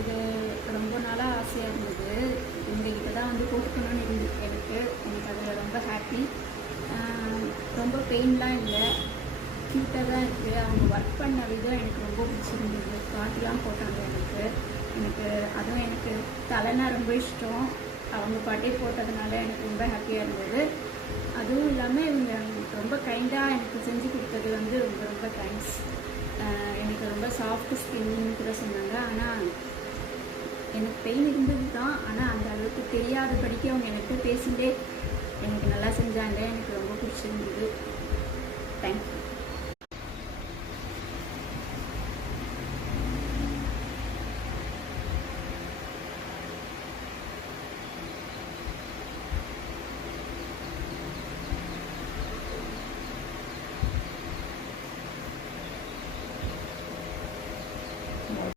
இது ரொம்ப நாளாக ஆசையாக இருந்தது. உங்ககிட்ட தான் வந்து போட்டுக்கணும்னு இருந்துச்சு எனக்கு அதில் ரொம்ப ஹாப்பி. ரொம்ப பெயின்லாம் இல்லை, க்யூட்டாக தான் இருக்குது. அவங்க ஒர்க் பண்ண விதம் எனக்கு ரொம்ப பிடிச்சிருந்தது. பாட்டுலாம் போட்டாங்க எனக்கு அதுவும் எனக்கு தலைனா ரொம்ப இஷ்டம். அவங்க பாட்டே போட்டதுனால எனக்கு ரொம்ப ஹாப்பியாக இருந்தது. அதுவும் இல்லாமல் இவங்க ரொம்ப கைண்டாக எனக்கு செஞ்சு கொடுத்தது வந்து ரொம்ப ரொம்ப தேங்க்ஸ். எனக்கு ரொம்ப சாஃப்ட் ஸ்கின்னு கூட சொன்னாங்க. ஆனால் எனக்கு பெயின் இருந்தது தான், ஆனால் அந்த அளவுக்கு தெரியாதபடிக்கு அவங்க என்கிட்ட பேசிகிட்டே எனக்கு நல்லா செஞ்சாங்க. எனக்கு ரொம்ப பிடிச்சிருந்தது. தேங்க்யூ.